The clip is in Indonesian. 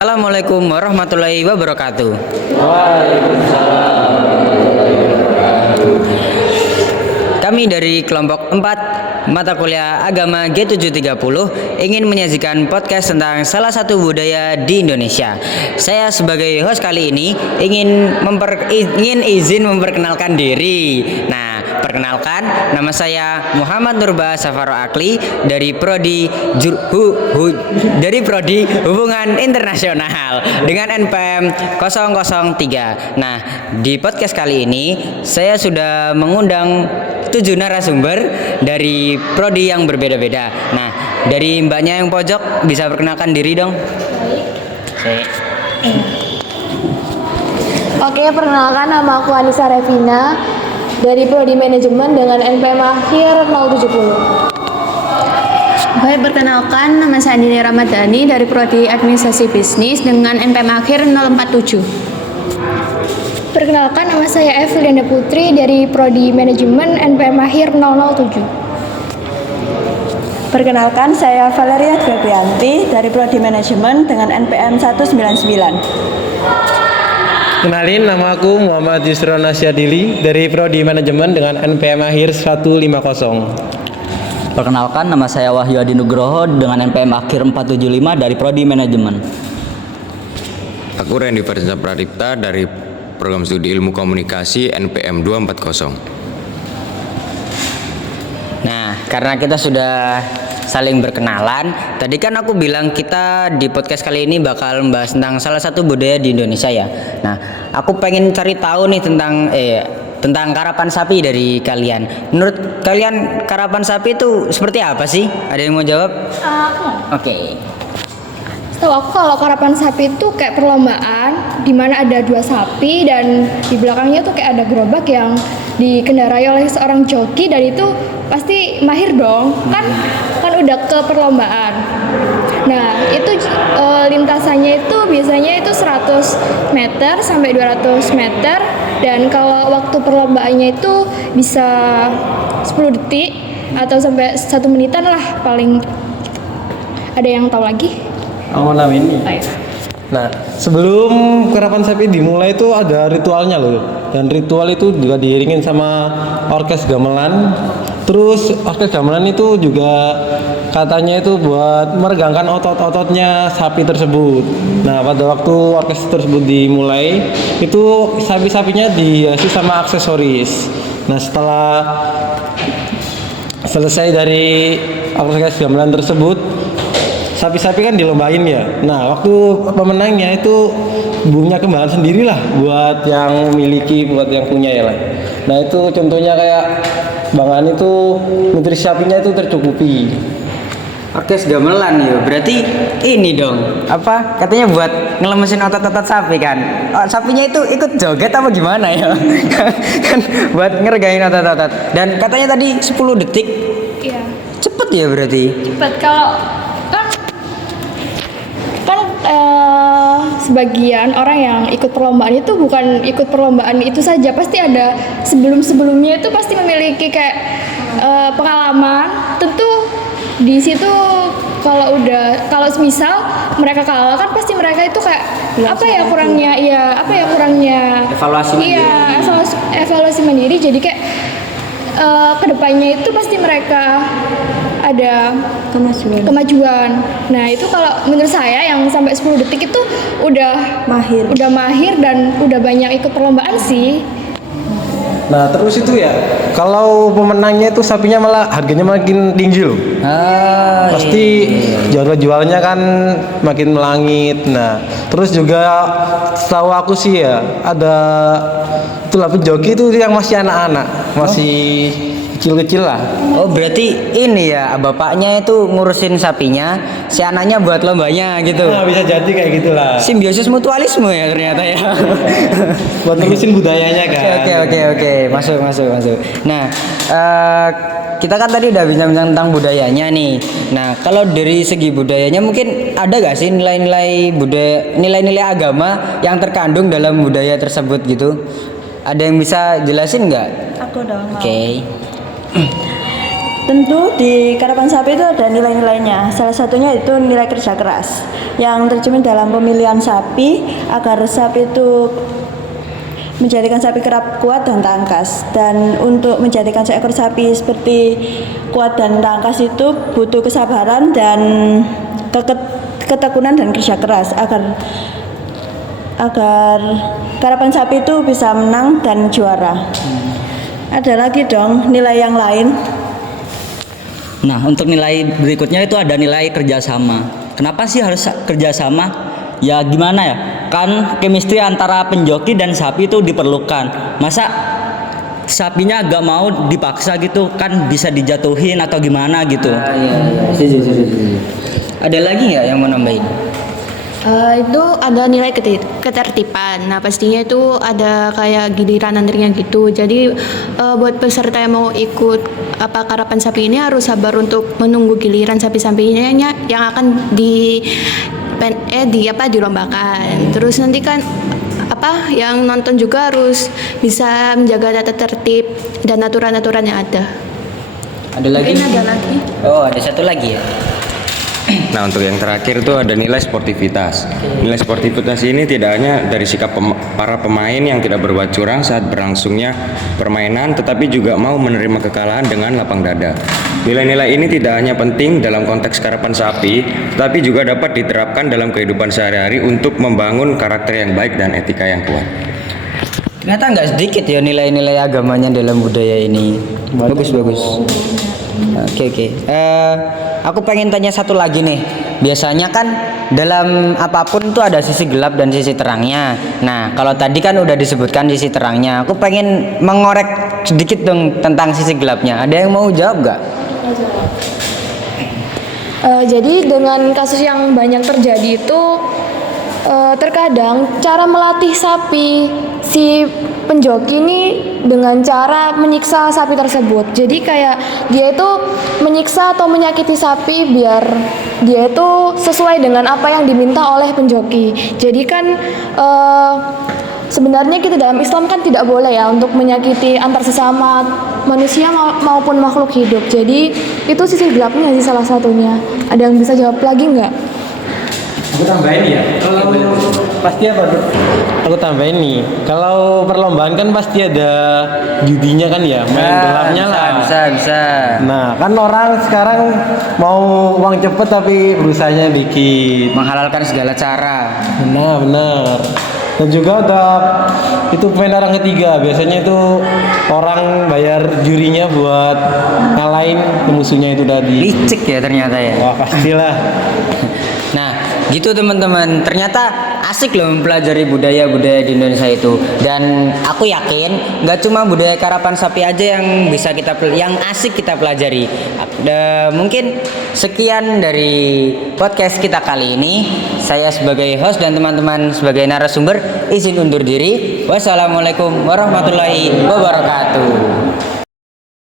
Assalamualaikum warahmatullahi wabarakatuh. Kami dari kelompok 4 mata kuliah agama G730 ingin menyajikan podcast tentang salah satu budaya di Indonesia. Saya sebagai host kali ini ingin izin memperkenalkan diri. Nah, perkenalkan, nama saya Muhammad Nurba Safaro Akli dari Prodi Hubungan Internasional dengan NPM 003. Nah, di podcast kali ini saya sudah mengundang 7 narasumber dari prodi yang berbeda-beda. Nah, dari mbaknya yang pojok bisa perkenalkan diri dong. Baik. Oke, perkenalkan, nama aku Anissa Revina dari Prodi Manajemen dengan NPM akhir 070. Baik, perkenalkan, nama saya Andini Ramadhani dari Prodi Administrasi Bisnis dengan NPM akhir 047. Perkenalkan, nama saya Eveliana Putri dari Prodi Manajemen NPM akhir 007. Perkenalkan, saya Valeria Febrianti dari Prodi Manajemen dengan NPM 199. Kenalin, nama aku Muhammad Yusron Nasyadili dari Prodi Manajemen dengan NPM akhir 150. Perkenalkan, nama saya Wahyu Adi Nugroho dengan NPM akhir 475 dari Prodi Manajemen. Aku Randy Farzana Pradipta dari Program Studi Ilmu Komunikasi NPM 240. Nah, karena kita sudah saling berkenalan, tadi kan aku bilang kita di podcast kali ini bakal membahas tentang salah satu budaya di Indonesia ya. Nah, aku pengen cari tahu nih tentang karapan sapi dari kalian. Menurut kalian karapan sapi itu seperti apa sih? Ada yang mau jawab? Oke. Tahu aku kalau karapan sapi itu kayak perlombaan di mana ada 2 sapi dan di belakangnya tuh kayak ada gerobak yang dikendarai oleh seorang joki dan itu pasti mahir dong. Kan udah ke perlombaan. Nah, itu lintasannya itu biasanya itu 100 meter sampai 200 meter dan kalau waktu perlombaannya itu bisa 10 detik atau sampai 1 menitan lah paling. Ada yang tahu lagi? Ini. Nah, sebelum karapan sapi dimulai itu ada ritualnya loh. Dan ritual itu juga diiringin sama orkes gamelan. Terus orkes gamelan itu juga katanya itu buat meregangkan otot-ototnya sapi tersebut. Nah, pada waktu orkes tersebut dimulai, itu sapi-sapinya dihiasi sama aksesoris. Nah, setelah selesai dari orkes gamelan tersebut, sapi-sapi kan dilombain ya. Nah, waktu pemenangnya itu punya kembaran sendirilah buat yang memiliki, buat yang punya ya lah. Nah, itu contohnya kayak Bang Ani itu nutrisi sapinya itu tercukupi. Orkes gamelan ya, berarti ini dong. Apa? Katanya buat ngelemesin otot-otot sapi kan. Oh, sapinya itu ikut joget apa gimana ya? Kan buat ngeregain otot-otot. Dan katanya tadi 10 detik. Iya. Cepet ya berarti. Cepet kalau sebagian orang yang ikut perlombaan itu bukan ikut perlombaan itu saja, pasti ada sebelumnya itu pasti memiliki kayak pengalaman. Tentu di situ kalau semisal mereka kalah kan pasti mereka itu kayak apa ya kurangnya Evaluasi mandiri. Iya, evaluasi mandiri. Jadi kayak kedepannya itu pasti mereka ada kemajuan. Nah, itu kalau menurut saya yang sampai 10 detik itu udah mahir dan udah banyak ikut perlombaan sih. Nah, terus itu ya, kalau pemenangnya itu sapinya malah harganya makin tinggi loh. Pasti jualnya kan makin melangit. Nah, terus juga setahu aku sih ya, ada itulah penjoki itu yang masih anak-anak, masih kecil-kecil lah. Oh, berarti ini ya, bapaknya itu ngurusin sapinya, si anaknya buat lombanya gitu. Nah, bisa jadi kayak gitulah. Simbiosis mutualisme ya ternyata ya. Buat nerusin budayanya kan. Oke. Masuk. Nah, kita kan tadi udah bincang tentang budayanya nih. Nah, kalau dari segi budayanya mungkin ada gak sih nilai-nilai agama yang terkandung dalam budaya tersebut gitu? Ada yang bisa jelasin nggak? Aku dong. Oke. Tentu di karapan sapi itu ada nilai-nilainya. Salah satunya itu nilai kerja keras yang tercermin dalam pemilihan sapi agar sapi itu menjadikan sapi kerap kuat dan tangkas. Dan untuk menjadikan seekor sapi seperti kuat dan tangkas itu butuh kesabaran dan ketekunan dan kerja keras agar karapan sapi itu bisa menang dan juara. Ada lagi dong nilai yang lain. Nah, untuk nilai berikutnya itu ada nilai kerjasama. Kenapa sih harus kerjasama? Ya gimana ya? Kan chemistry antara penjoki dan sapi itu diperlukan. Masa sapinya agak mau dipaksa gitu, kan bisa dijatuhin atau gimana gitu. Ada lagi nggak yang mau nambahin? Itu ada nilai ketertiban. Nah, pastinya itu ada kayak giliran antrinya gitu. Jadi buat peserta yang mau ikut karapan sapi ini harus sabar untuk menunggu giliran sapi-sapinya yang akan dilombakan. Terus nanti kan yang nonton juga harus bisa menjaga tata tertib dan aturan-aturan yang ada. Ada lagi? Mungkin ada lagi. Oh, ada satu lagi ya. Nah, untuk yang terakhir itu ada nilai sportivitas. Nilai sportivitas ini tidak hanya dari sikap para pemain yang tidak berbuat curang saat berlangsungnya permainan, tetapi juga mau menerima kekalahan dengan lapang dada. Nilai-nilai ini tidak hanya penting dalam konteks karapan sapi, tetapi juga dapat diterapkan dalam kehidupan sehari-hari untuk membangun karakter yang baik dan etika yang kuat. Ternyata nggak sedikit ya nilai-nilai agamanya dalam budaya ini. Bagus. Oke. Aku pengen tanya satu lagi nih. Biasanya kan dalam apapun itu ada sisi gelap dan sisi terangnya. Nah, kalau tadi kan udah disebutkan sisi terangnya. Aku pengen mengorek sedikit dong tentang sisi gelapnya. Ada yang mau jawab nggak? Jadi dengan kasus yang banyak terjadi itu terkadang cara melatih sapi si penjoki ini dengan cara menyiksa sapi tersebut. Jadi kayak dia itu menyiksa atau menyakiti sapi biar dia itu sesuai dengan apa yang diminta oleh penjoki. Jadi kan sebenarnya kita dalam Islam kan tidak boleh ya untuk menyakiti antar sesama manusia maupun makhluk hidup. Jadi itu sisi gelapnya sih salah satunya. Ada yang bisa jawab lagi nggak? Aku tambahin ya. Pasti apa? Aku tambahin nih. Kalau perlombaan kan pasti ada judinya kan ya, main gelapnya lah. Bisa. Nah, kan orang sekarang mau uang cepet tapi berusahanya dikit. Menghalalkan segala cara. Benar. Dan juga ada itu pemain orang ketiga. Biasanya itu orang bayar jurinya buat ngalahin musuhnya itu tadi. Licik ya ternyata ya. Wah, pastilah. Nah, gitu teman-teman. Ternyata asik loh mempelajari budaya-budaya di Indonesia itu. Dan aku yakin nggak cuma budaya karapan sapi aja yang bisa yang asik kita pelajari. Mungkin sekian dari podcast kita kali ini. Saya sebagai host dan teman-teman sebagai narasumber izin undur diri. Wassalamualaikum warahmatullahi wabarakatuh.